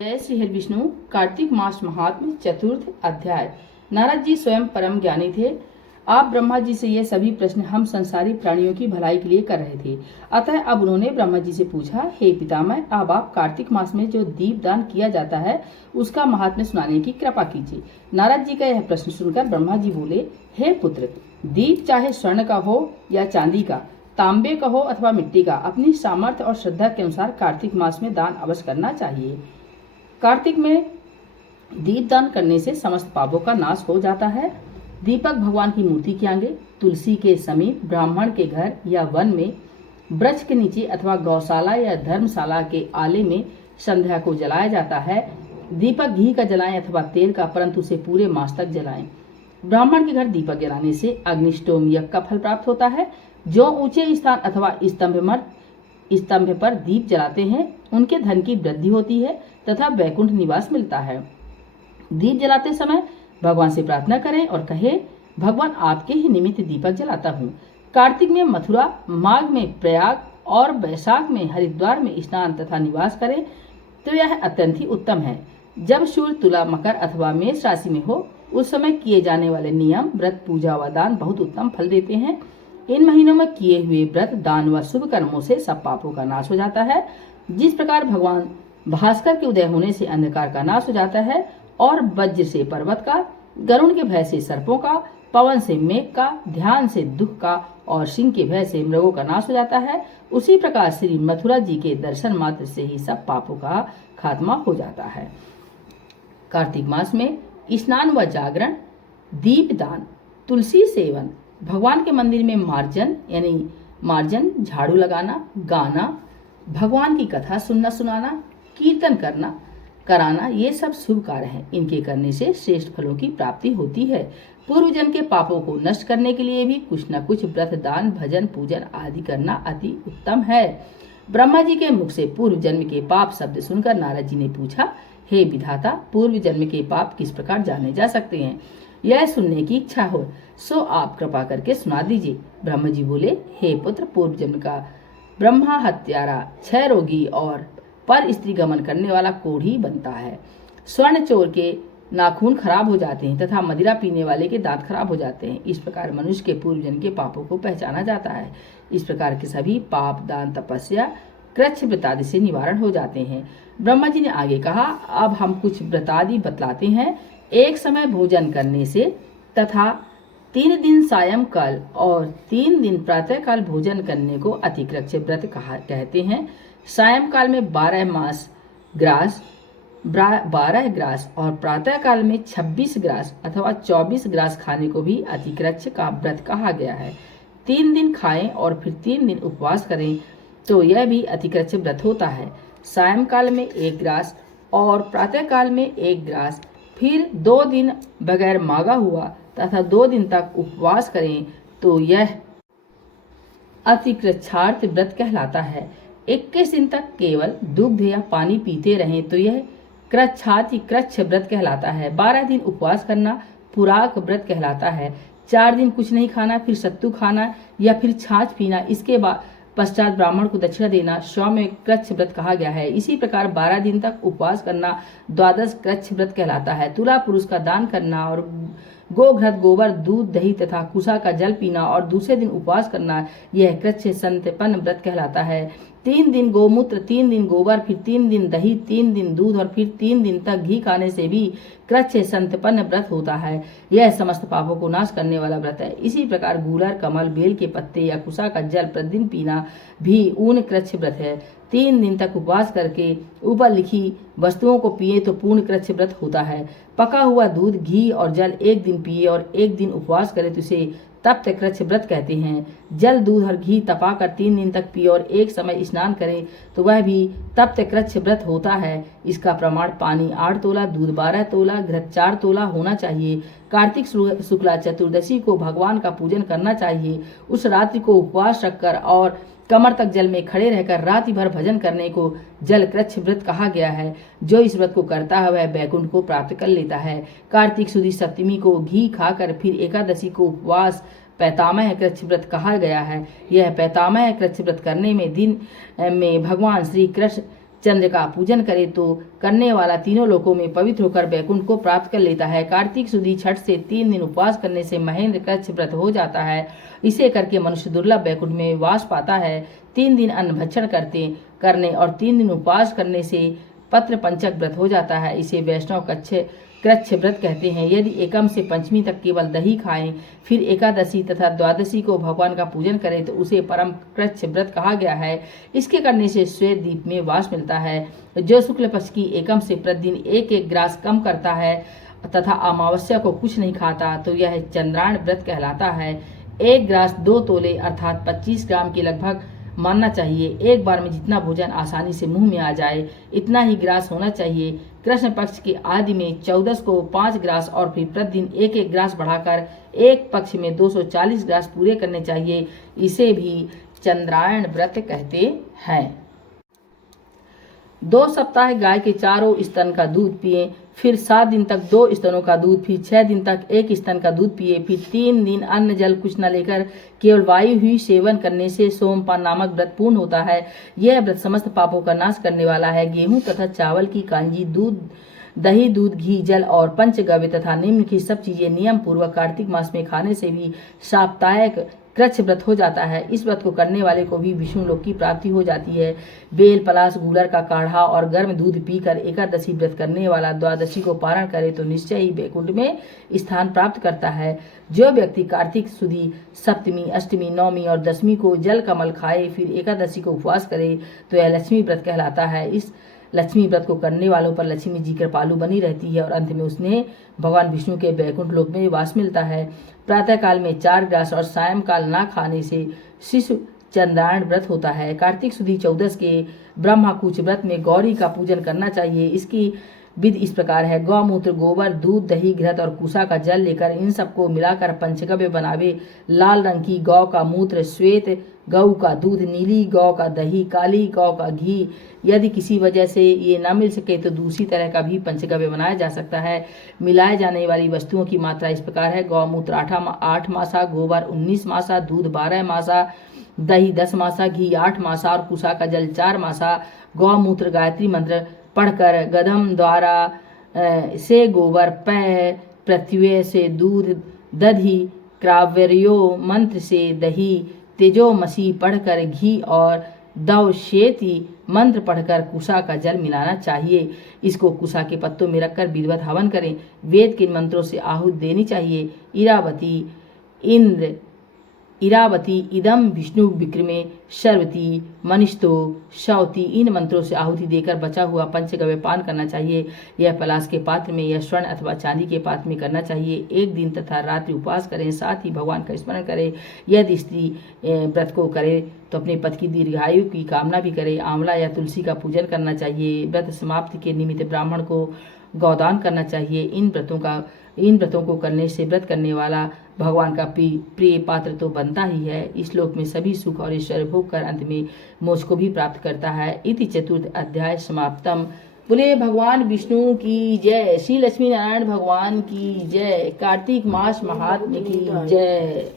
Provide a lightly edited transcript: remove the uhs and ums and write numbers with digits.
जय श्री हरि विष्णु। कार्तिक मास महात्म्य चतुर्थ अध्याय। नारद जी स्वयं परम ज्ञानी थे। आप ब्रह्मा जी से ये सभी प्रश्न हम संसारी प्राणियों की भलाई के लिए कर रहे थे। अतः अब उन्होंने ब्रह्मा जी से पूछा, हे पितामह, अब आप कार्तिक मास में जो दीप दान किया जाता है उसका महात्म्य सुनाने की कृपा कीजिए। नारद जी का यह प्रश्न सुनकर ब्रह्मा जी बोले, हे पुत्र, दीप चाहे स्वर्ण का हो या चांदी का, तांबे का हो अथवा मिट्टी का, अपनी सामर्थ्य और श्रद्धा के अनुसार कार्तिक मास में दान अवश्य करना चाहिए। कार्तिक में दीप दान करने से समस्त पापों का नाश हो जाता है। दीपक भगवान की मूर्ति के आगे, तुलसी के समीप, ब्राह्मण के घर या वन में, वृक्ष के नीचे अथवा गौशाला या धर्मशाला के आले में संध्या को जलाया जाता है। दीपक घी का जलाएं अथवा तेल का, परंतु उसे पूरे मास तक जलाएं। ब्राह्मण के घर दीपक जलाने से अग्निष्टोम यज्ञ का फल प्राप्त होता है। जो ऊंचे स्थान अथवा स्तंभ पर दीप जलाते हैं उनके धन की वृद्धि होती है तथा वैकुंठ निवास मिलता है। दीप जलाते समय भगवान से प्रार्थना करें और कहे, भगवान आपके ही निमित्त दीपक जलाता हूँ। कार्तिक में मथुरा, माघ में प्रयाग और वैशाख में हरिद्वार में स्नान तथा निवास करें तो यह अत्यंत ही उत्तम है। जब सूर्य तुला, मकर अथवा मेष राशि में हो उस समय किए जाने वाले नियम, व्रत, पूजा व दान बहुत उत्तम फल देते हैं। इन महीनों में किए हुए व्रत, दान व शुभ कर्मों से सब पापों का नाश हो जाता है। जिस प्रकार भगवान भास्कर के उदय होने से अंधकार का नाश हो जाता है और वज्र से पर्वत का, गरुण के भय से सर्पों का, पवन से मेघ का, ध्यान से दुख का और सिंह के भय से मृगों का नाश हो जाता है, उसी प्रकार श्री मथुरा जी के दर्शन मात्र से ही सब पापों का खात्मा हो जाता है। कार्तिक मास में स्नान व जागरण, दीप दान, तुलसी सेवन, भगवान के मंदिर में मार्जन, झाड़ू लगाना, गाना, भगवान की कथा सुनना सुनाना, कीर्तन कराना, ये सब शुभ कार्य हैं। इनके करने से श्रेष्ठ फलों की प्राप्ति होती है। पूर्व जन्म के पापों को नष्ट करने के लिए भी कुछ न कुछ व्रत, दान, भजन, पूजन आदि करना अति उत्तम है। ब्रह्मा जी के मुख से पूर्व जन्म के पाप शब्द सुनकर नारद जी ने पूछा, हे विधाता, पूर्व जन्म के पाप किस प्रकार जाने जा सकते हैं? यह सुनने की इच्छा हो सो आप कृपा करके सुना दीजिए। ब्रह्मा जी बोले, हे पुत्र, पूर्व जन्म का ब्रह्मा हत्यारा, क्षय रोगी और पर स्त्री गमन करने वाला कोढ़ी बनता है। स्वर्ण चोर के नाखून खराब हो जाते हैं तथा मदिरा पीने वाले के दांत खराब हो जाते हैं। इस प्रकार मनुष्य के पूर्व जन्म के पापों को पहचाना जाता है। इस प्रकार के सभी पाप, दान, तपस्या, कृच्छ व्रतादि से निवारण हो जाते हैं। ब्रह्मा जी ने आगे कहा, अब हम कुछ व्रतादि बतलाते हैं। एक समय भोजन करने से तथा 3 दिन सायंकाल और 3 दिन प्रातःकाल भोजन करने को अतिकृच्छ व्रत कहते हैं। सायंकाल में 12 ग्रास और प्रातःकाल में 26 ग्रास अथवा 24 ग्रास खाने को भी अतिकृच्छ का व्रत कहा गया है। 3 दिन खाएं और फिर 3 दिन उपवास करें तो यह भी अतिकृच्छ व्रत होता है। सायंकाल में 1 ग्रास और प्रातःकाल में 1 ग्रास, फिर 2 दिन बगैर मांगा हुआ तथा 2 दिन तक उपवास करें तो यह अतिकृच्छार्थ व्रत कहलाता है। 21 दिन तक केवल दुग्ध या पानी पीते रहें तो यह कृच्छ व्रत कहलाता है। 12 दिन उपवास करना पुराक व्रत कहलाता है। 4 दिन कुछ नहीं खाना, फिर सत्तू खाना या फिर छाछ पीना, इसके बाद पश्चात ब्राह्मण को दक्षिणा देना सौम्य कृच्छ व्रत कहा गया है। इसी प्रकार 12 दिन तक उपवास करना द्वादश कृच्छ व्रत कहलाता है। तुला पुरुष का दान करना और गोघृत, गोबर, दूध, दही तथा कुशा का जल पीना और दूसरे दिन उपवास करना यह कृच्छ संतपन व्रत कहलाता है। 3 दिन गोमूत्र, 3 दिन गोबर, फिर 3 दिन दही, 3 दिन दूध और फिर 3 दिन तक घी खाने से भी कृच्छ संतपन व्रत होता है। यह समस्त पापों को नाश करने वाला व्रत है। इसी प्रकार गूलर, कमल, बेल के पत्ते या कुशा का जल प्रतिदिन पीना भी ऊन कृच्छ व्रत है। 3 दिन तक उपवास करके ऊपर लिखी वस्तुओं को पिए तो पूर्ण कृच्छ व्रत होता है। पका हुआ दूध, घी और जल 1 दिन पिए और 1 दिन उपवास करे तो इसे तप्त कृच्छ व्रत कहते हैं। जल, दूध और घी तपाकर 3 दिन तक पिए और एक समय स्नान करें तो वह भी तप्त कृच्छ व्रत होता है। इसका प्रमाण पानी 8 तोला, दूध 12 तोला, घृत 4 तोला होना चाहिए। कार्तिक शुक्ला चतुर्दशी को भगवान का पूजन करना चाहिए। उस रात्रि को उपवास रखकर और कमर तक जल में खड़े रहकर राति भर भजन करने को जल कृच्छ व्रत कहा गया है। जो इस व्रत को करता है वह बैकुंठ को प्राप्त कर लेता है। कार्तिक शुद्ध सप्तमी को घी खाकर फिर एकादशी को उपवास पैतामह कृच्छ व्रत कहा गया है। यह पैतामह कृच्छ व्रत करने में दिन में भगवान श्री कृष्ण चंद्र का पूजन करे तो करने वाला तीनों लोकों में पवित्र होकर वैकुंठ को प्राप्त कर लेता है। कार्तिक शुद्धि छठ से 3 दिन उपवास करने से महेंद्र कच्छ व्रत हो जाता है। इसे करके मनुष्य दुर्लभ वैकुंठ में वास पाता है। 3 दिन अन्न भक्षण करने और 3 दिन उपवास करने से पत्र पंचक व्रत हो जाता है। इसे वैष्णव कृच्छ व्रत कहते हैं। यदि एकम से पंचमी तक केवल दही खाएं, फिर एकादशी तथा द्वादशी को भगवान का पूजन करें तो उसे परम कृच्छ व्रत कहा गया है। इसके करने से श्वेत दीप में वास मिलता है। जो शुक्ल पक्ष की एकम से प्रतिदिन 1-1 ग्रास कम करता है तथा अमावस्या को कुछ नहीं खाता तो यह चंद्रायण व्रत कहलाता है। 1 ग्रास 2 तोले अर्थात 25 ग्राम के लगभग मानना चाहिए। एक बार में जितना भोजन आसानी से मुंह में आ जाए इतना ही ग्रास होना चाहिए। कृष्ण पक्ष के आदि में 14 को 5 ग्रास और फिर प्रतिदिन 1-1 ग्रास बढ़ाकर एक पक्ष में 240 ग्रास पूरे करने चाहिए। इसे भी चंद्रायण व्रत कहते हैं। 2 सप्ताह गाय के चारों स्तन का दूध पिए, फिर 7 दिन तक 2 स्तनों का दूध, फिर 6 दिन तक 1 स्तन का दूध पिए, फिर 3 दिन अन्न जल कुछ न लेकर केवल वायु ही सेवन करने से सोमपान नामक व्रत पूर्ण होता है। यह व्रत समस्त पापों का नाश करने वाला है। गेहूं तथा चावल की कांजी, दही, दूध, घी, जल और पंचगव्य तथा निम्न की सब चीजें नियम पूर्वक कार्तिक मास में खाने से भी साप्ताहिक कृच्छ व्रत हो जाता है। इस व्रत को करने वाले को भी विष्णु लोक की प्राप्ति हो जाती है। बेल, पलाश, गूलर का काढ़ा और गर्म दूध पीकर एकादशी व्रत करने वाला द्वादशी को पारण करे तो निश्चय ही वैकुंठ में स्थान प्राप्त करता है। जो व्यक्ति कार्तिक शुद्धि सप्तमी, अष्टमी, नवमी और दशमी को जल कमल खाए, फिर एकादशी को उपवास करे तो यह लक्ष्मी व्रत कहलाता है। इस लक्ष्मी व्रत को करने वालों पर लक्ष्मी जी कृपालु बनी रहती है और अंत में उसने भगवान विष्णु के वैकुंठ लोक में वास मिलता है। प्रातः काल में 4 ग्रास और सायंकाल ना खाने से शिशु चंद्रायण व्रत होता है। कार्तिक शुद्धि 14 के ब्रह्मकुच व्रत में गौरी का पूजन करना चाहिए। इसकी विधि इस प्रकार है। गौमूत्र, गोबर, दूध, दही, घृत और कुसा का जल लेकर इन सबको मिलाकर पंचगव्य बनावे। लाल रंग की गौ का मूत्र, श्वेत गौ का दूध, नीली गौ का दही, काली गौ का घी। यदि किसी वजह से ये न मिल सके तो दूसरी तरह का भी पंचगव्य बनाया जा सकता है। मिलाए जाने वाली वस्तुओं की मात्रा इस प्रकार है। गौमूत्र 8 मासा, गोबर 19 मासा, दूध 12 मासा, दही 10 मासा, घी 8 मासा और कुसा का जल 4 मासा। गौमूत्र गायत्री मंत्र पढ़कर गदम द्वारा से गोबर, पै पृथ्वी से दूध, दधि क्राव्यो मंत्र से दही, तेजोमसी पढ़कर घी और दवशेती मंत्र पढ़कर कुसा का जल मिलाना चाहिए। इसको कुसा के पत्तों में रखकर विधिवत हवन करें। वेद के मंत्रों से आहुति देनी चाहिए। इरावती इदम विष्णु विक्रमे शर्वती मनिष्ठो शौती, इन मंत्रों से आहुति देकर बचा हुआ पंचगव्य पान करना चाहिए। यह पलाश के पात्र में या स्वर्ण अथवा चांदी के पात्र में करना चाहिए। 1 दिन तथा रात्रि उपवास करें, साथ ही भगवान का स्मरण करें। यदि स्त्री व्रत को करे तो अपने पति की दीर्घायु की कामना भी करे। आंवला या तुलसी का पूजन करना चाहिए। व्रत समाप्ति के निमित्त ब्राह्मण को गौदान करना चाहिए। इन व्रतों को करने से व्रत करने वाला भगवान का प्रिय पात्र तो बनता ही है, इस लोक में सभी सुख और ऐश्वर्य भोग कर अंत में मोक्ष को भी प्राप्त करता है। इति 4th अध्याय समाप्तम। बोले भगवान विष्णु की जय। श्री लक्ष्मी नारायण भगवान की जय। कार्तिक मास महात्म्य की जय।